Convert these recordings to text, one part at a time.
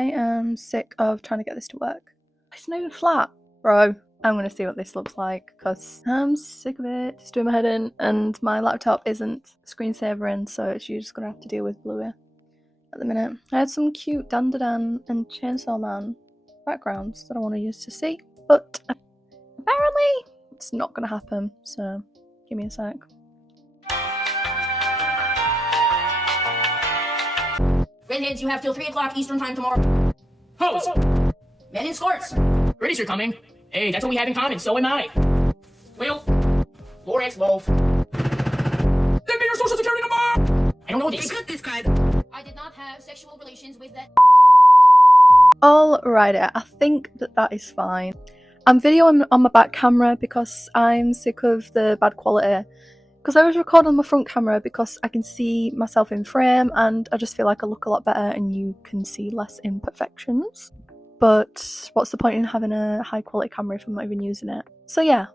I am sick of trying to get this to work. It's not even flat. Bro, I'm going to see what this looks like because I'm sick of it. It's doing my head in and my laptop isn't screensaver in, so you're just going to have to deal with Bluey at the minute. I had some cute Dandadan and Chainsaw Man backgrounds that I want to use to see, but apparently it's not going to happen, so give me a sec. Redheads, you have till 3 o'clock Eastern time tomorrow. Hose! Men in skirts. British are coming. Hey, that's what we have in common, so am I. Will? Lorex loaf. Lend me your social security number! I don't know this. This kind. I did not have sexual relations with that. Alrighty, I think that is fine. I'm videoing on my back camera because I'm sick of the bad quality. Because I was recording on my front camera because I can see myself in frame and I just feel like I look a lot better and you can see less imperfections. But what's the point in having a high quality camera if I'm not even using it? So yeah,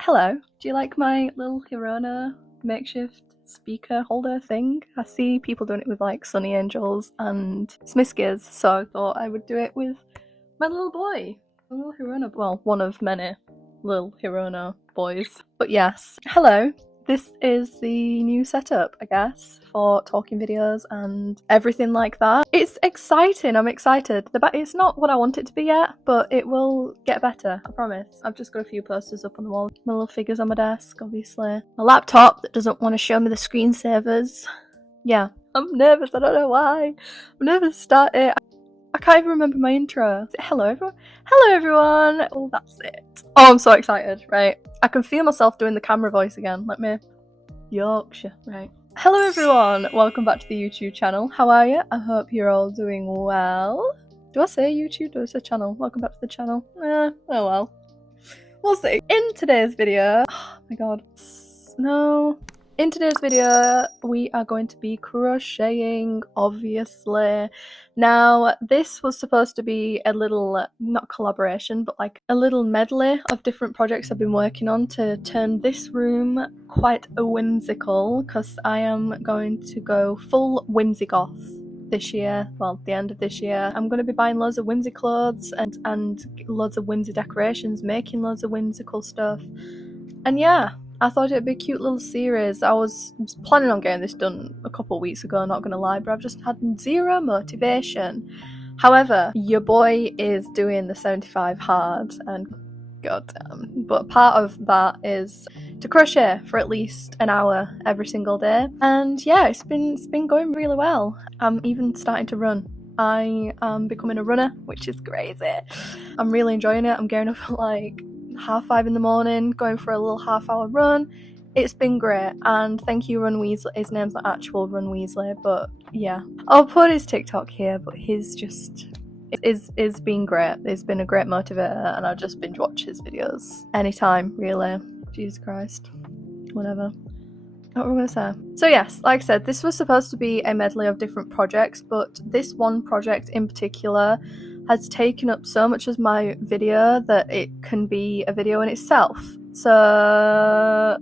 hello. Do you like my little Hirona makeshift speaker holder thing? I see people doing it with like Sunny Angels and Smiskers, so I thought I would do it with my little boy. My little Hirona, well, one of many little Hirona boys. But yes, hello. This is the new setup, I guess, for talking videos and everything like that. It's exciting, I'm excited. It's not what I want it to be yet, but it will get better, I promise. I've just got a few posters up on the wall. My little figures on my desk, obviously. My laptop that doesn't want to show me the screensavers. Yeah, I'm nervous, I don't know why. I'm nervous to start it. I can't even remember my intro. Is it hello everyone? Hello everyone! Oh, that's it. Oh, I'm so excited, right? I can feel myself doing the camera voice again. Let me... Yorkshire, right. Hello everyone! Welcome back to the YouTube channel. How are you? I hope you're all doing well. Do I say YouTube? Do I say channel? Welcome back to the channel. Oh well. We'll see. In today's video... Oh my god. No. In today's video, we are going to be crocheting, obviously. Now, this was supposed to be a little, not collaboration, but like a little medley of different projects I've been working on to turn this room quite a whimsical, because I am going to go full whimsy goth this year, well, the end of this year. I'm going to be buying loads of whimsy clothes and loads of whimsy decorations, making loads of whimsical stuff. And yeah, I thought it'd be a cute little series. I was planning on getting this done a couple of weeks ago, not gonna lie, but I've just had zero motivation. However, your boy is doing the 75 hard, and goddamn. But part of that is to crochet for at least an hour every single day. And yeah, it's been going really well. I'm even starting to run. I am becoming a runner, which is crazy. I'm really enjoying it. I'm getting up at like 5:30 in the morning, going for a little half-hour run. It's been great, and thank you Run Weasley. His name's not actual Run Weasley, but yeah, I'll put his TikTok here, but his just is been great. It's been a great motivator, and I just binge watch his videos anytime, really. Jesus Christ, whatever. What were we gonna say? So yes, like I said, this was supposed to be a medley of different projects, but this one project in particular has taken up so much of my video that it can be a video in itself. So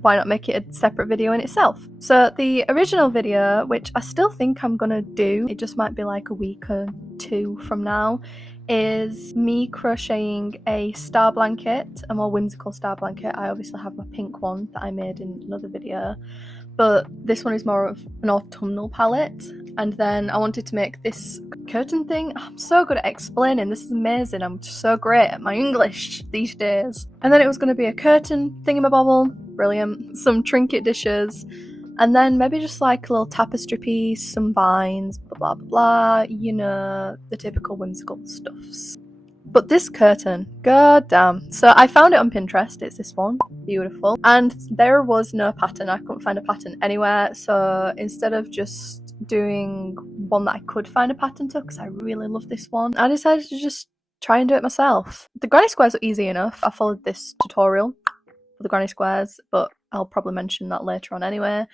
why not make it a separate video in itself? So the original video, which I still think I'm gonna do, it just might be like a week or two from now, is me crocheting a star blanket, a more whimsical star blanket. I obviously have my pink one that I made in another video, but this one is more of an autumnal palette. And then I wanted to make this curtain thing. I'm so good at explaining, this is amazing. I'm so great at my English these days. And then it was going to be a curtain thingamabobble, brilliant, some trinket dishes, and then maybe just like a little tapestry piece, some vines, blah blah blah blah, you know, the typical whimsical stuffs. But this curtain, goddamn. So I found it on Pinterest, it's this one, beautiful. And there was no pattern, I couldn't find a pattern anywhere. So instead of just doing one that I could find a pattern to, because I really love this one, I decided to just try and do it myself. The granny squares are easy enough. I followed this tutorial for the granny squares, but I'll probably mention that later on anyway.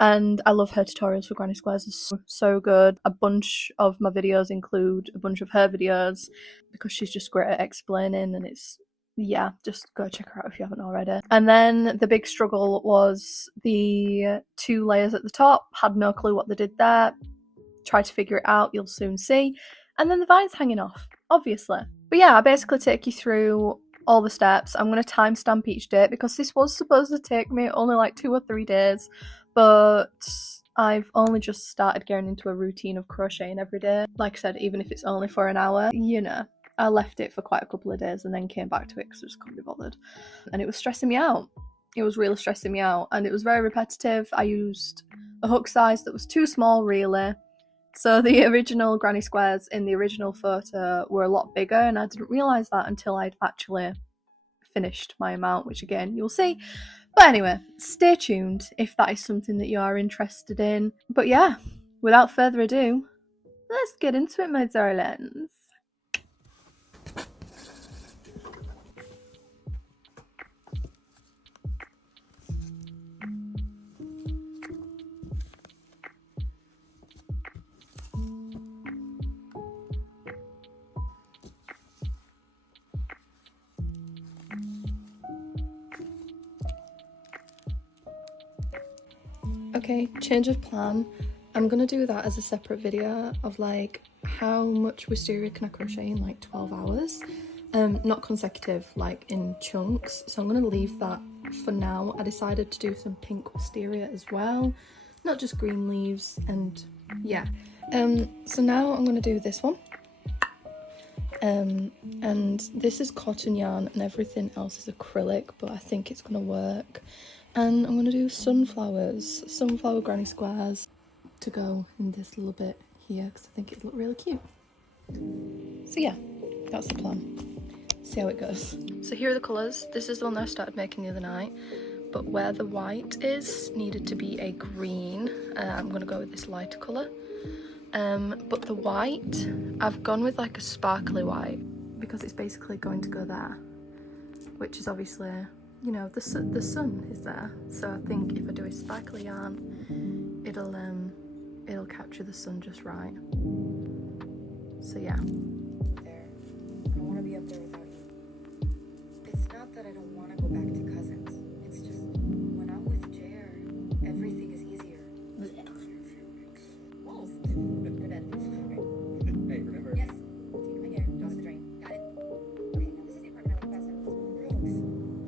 And I love her tutorials for granny squares, it's so good. A bunch of my videos include a bunch of her videos because she's just great at explaining, and it's, yeah, just go check her out if you haven't already. And then the big struggle was the 2 layers at the top. Had no clue what they did there. Tried to figure it out, you'll soon see. and then the vine's hanging off, obviously. But yeah, I basically take you through all the steps. I'm going to timestamp each day because this was supposed to take me only like 2 or 3 days, but I've only just started getting into a routine of crocheting every day. Like I said, even if it's only for an hour, you know, I left it for quite a couple of days and then came back to it because I just couldn't be bothered. And it was stressing me out. It was really stressing me out, and it was very repetitive. I used a hook size that was too small, really. So the original granny squares in the original photo were a lot bigger, and I didn't realise that until I'd actually finished my amount, which again, you'll see. But anyway, stay tuned if that is something that you are interested in. But yeah, without further ado, let's get into it, my darlings. Okay, change of plan. I'm gonna do that as a separate video of like how much wisteria can I crochet in like 12 hours. Not consecutive, like in chunks. So I'm gonna leave that for now. I decided to do some pink wisteria as well, not just green leaves, and yeah. So now I'm gonna do this one. And this is cotton yarn and everything else is acrylic, but I think it's gonna work. And I'm going to do sunflower granny squares to go in this little bit here because I think it'll look really cute. So yeah, that's the plan. See how it goes. So here are the colours. This is the one that I started making the other night, but where the white is needed to be a green. I'm going to go with this lighter colour. But the white, I've gone with like a sparkly white because it's basically going to go there, which is obviously, you know, the sun is there, so I think if I do a sparkly yarn, it'll capture the sun just right. So yeah. There. I don't want to be up there without you. It's not that I don't want to go back to cousins. It's just when I'm with JR, everything is easier. Wolf. Go to bed. Hey, remember? Yes. Take my hair. Toss it in the drain. Got it. Okay, now this is the apartment I like best.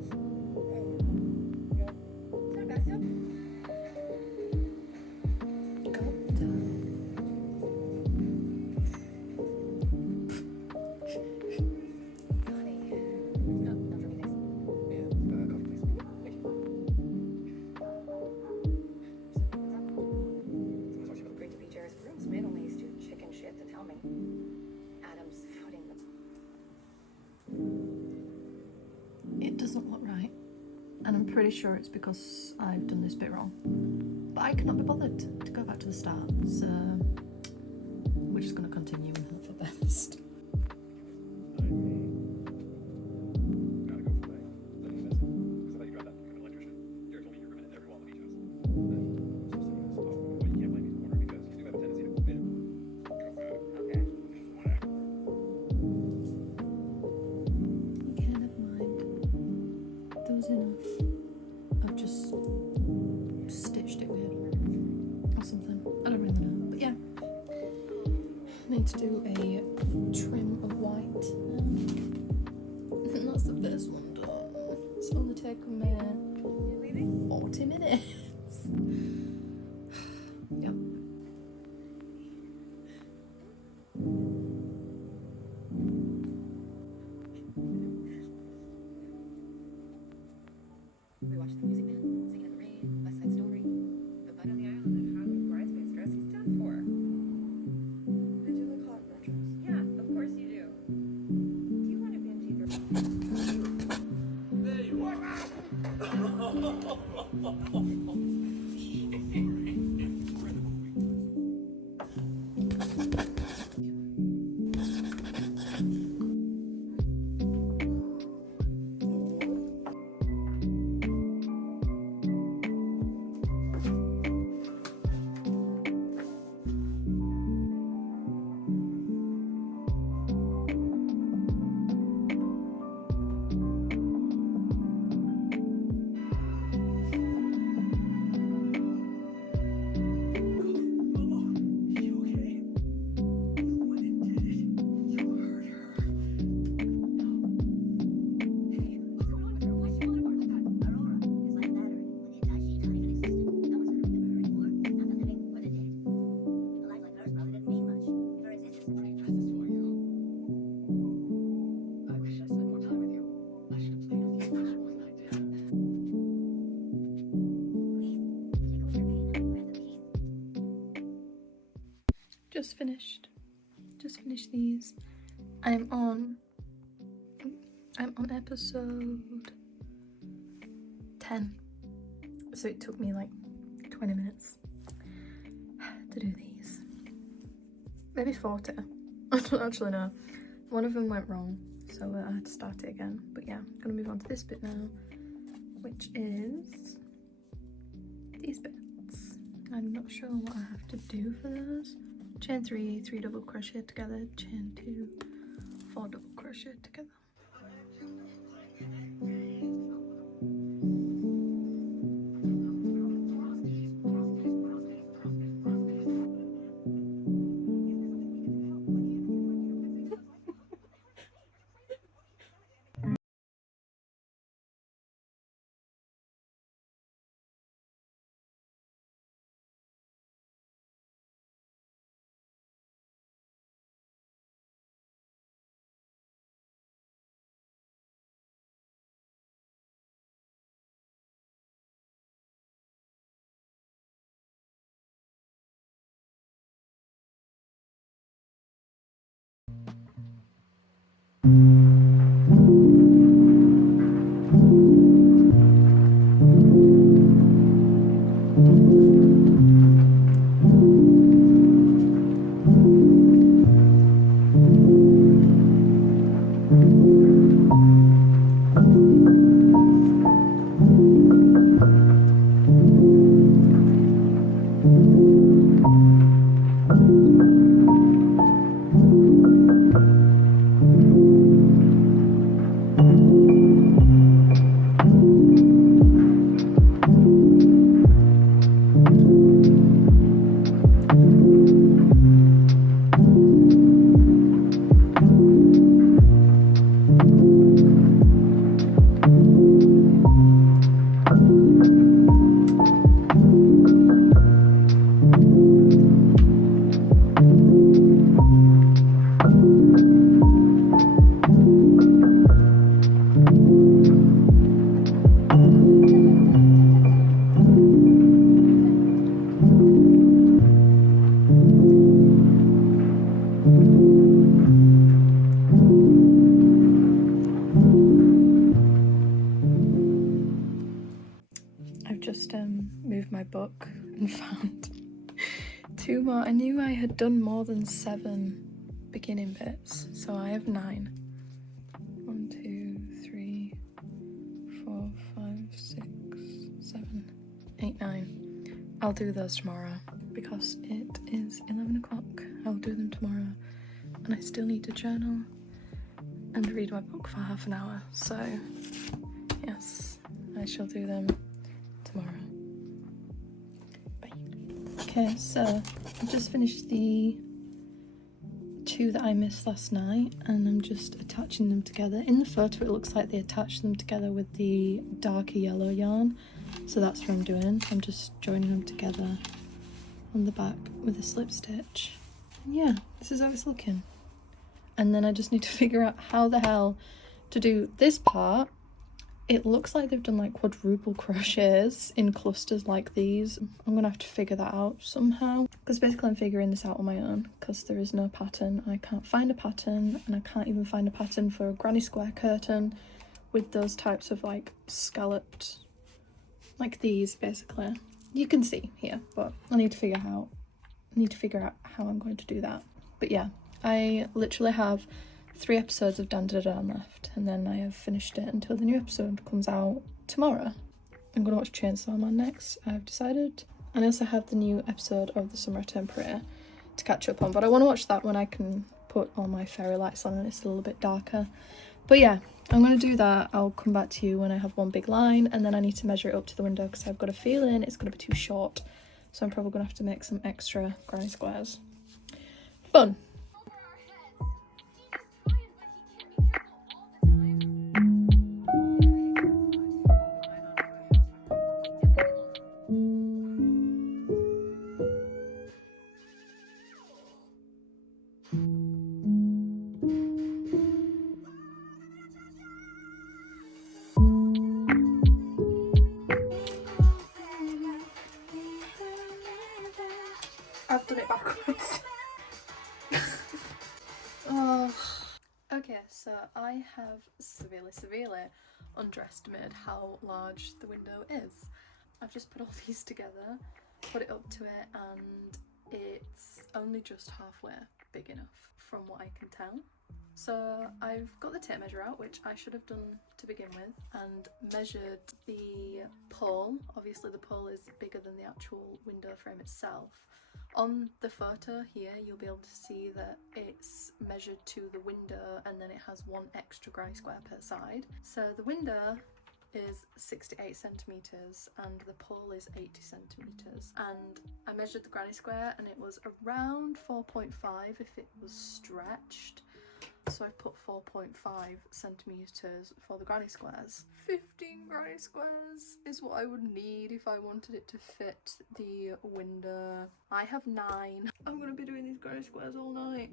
It doesn't look right, and I'm pretty sure it's because I've done this bit wrong, but I cannot be bothered to go back to the start, so we're just going to continue and hope for the best. To do a trim of white, and that's the first one done. It's only taken me 40 minutes. Yep. We watched The Music Man, Singing in the Rain, West Side Story, The Bud on the Island, and how many bridesmaids dress he's done for. They do look hot in that dress. Yeah, of course you do. Do you want to binge either? There you are. just finished these. I'm on episode 10, so it took me like 20 minutes to do these. Maybe 40. I don't actually know. One of them went wrong, so I had to start it again. But yeah, I'm gonna move on to this bit now, which is these bits. I'm not sure what I have to do for those. Chain 3, 3 double crochet together, chain 2, 4 double crochet together. Moved my book and found 2 more. I knew I had done more than 7 beginning bits, so I have 9. 1, 2, 3, 4, 5, 6, 7, 8, 9. I'll do those tomorrow because it is 11 o'clock. I'll do them tomorrow, and I still need to journal and read my book for half an hour, so yes, I shall do them tomorrow. Okay, so I've just finished the 2 that I missed last night, and I'm just attaching them together. In the photo it looks like they attached them together with the darker yellow yarn, so that's what I'm doing. I'm just joining them together on the back with a slip stitch. And yeah, this is how it's looking. And then I just need to figure out how the hell to do this part. It looks like they've done like quadruple crochets in clusters like these. I'm gonna have to figure that out somehow, because basically I'm figuring this out on my own because there is no pattern. I can't find a pattern, and I can't even find a pattern for a granny square curtain with those types of like scalloped, like these basically. You can see here, but I need to figure out how I'm going to do that. But yeah, I literally have 3 episodes of Dan Da Da left, and then I have finished it until the new episode comes out tomorrow. I'm gonna watch Chainsaw Man next, I've decided. And I also have the new episode of the Summer Return Parade to catch up on, but I want to watch that when I can put all my fairy lights on and it's a little bit darker. But yeah, I'm gonna do that. I'll come back to you when I have one big line, and then I need to measure it up to the window because I've got a feeling it's gonna be too short, so I'm probably gonna have to make some extra granny squares. Fun. I've done it backwards. So I have severely underestimated how large the window is. I've just put all these together, put it up to it, and it's only just halfway big enough from what I can tell. So I've got the tape measure out, which I should have done to begin with, and measured the pole. Obviously the pole is bigger than the actual window frame itself. On the photo here you'll be able to see that it's measured to the window and then it has one extra granny square per side. So the window is 68 centimeters and the pole is 80 centimeters, and I measured the granny square and it was around 4.5 if it was stretched. So I put 4.5 centimeters for the granny squares. 15 granny squares is what I would need if I wanted it to fit the window. I have 9. I'm gonna be doing these granny squares all night.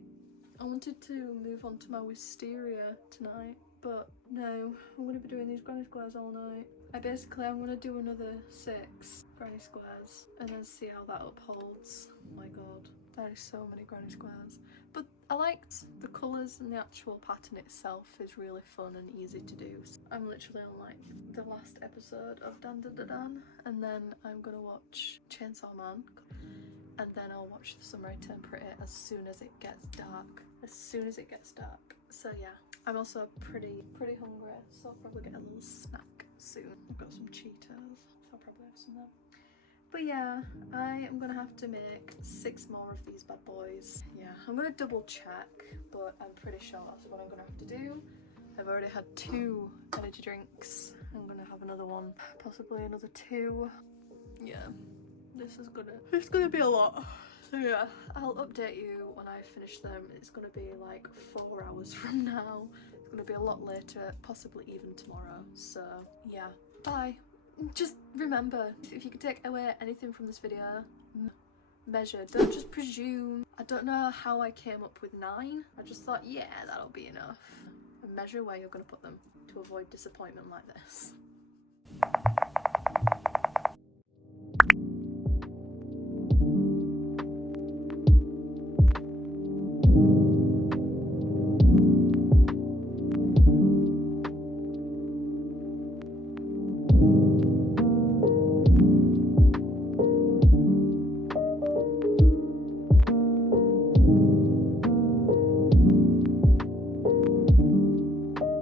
I wanted to move on to my wisteria tonight, but no, I'm gonna be doing these granny squares all night. I'm gonna do another 6 granny squares and then see how that upholds. Oh my god, that is so many granny squares. But I liked the colours and the actual pattern itself is really fun and easy to do. So I'm literally on like the last episode of Dan Da Da Dan, and then I'm gonna watch Chainsaw Man, and then I'll watch The Summer I Turn Pretty as soon as it gets dark. So yeah, I'm also pretty hungry, so I'll probably get a little snack soon. I've got some Cheetos, so I'll probably have some of them. But yeah, I am gonna have to make 6 more of these bad boys. Yeah, I'm gonna double check, but I'm pretty sure that's what I'm gonna have to do. I've already had 2 energy drinks. I'm gonna have another one, possibly another 2. Yeah, it's gonna be a lot. So yeah, I'll update you when I finish them. It's gonna be like 4 hours from now. It's gonna be a lot later, possibly even tomorrow. So yeah, bye. Just remember, if you could take away anything from this video, measure, don't just presume. I don't know how I came up with 9. I just thought, yeah, that'll be enough. And measure where you're gonna put them to avoid disappointment like this.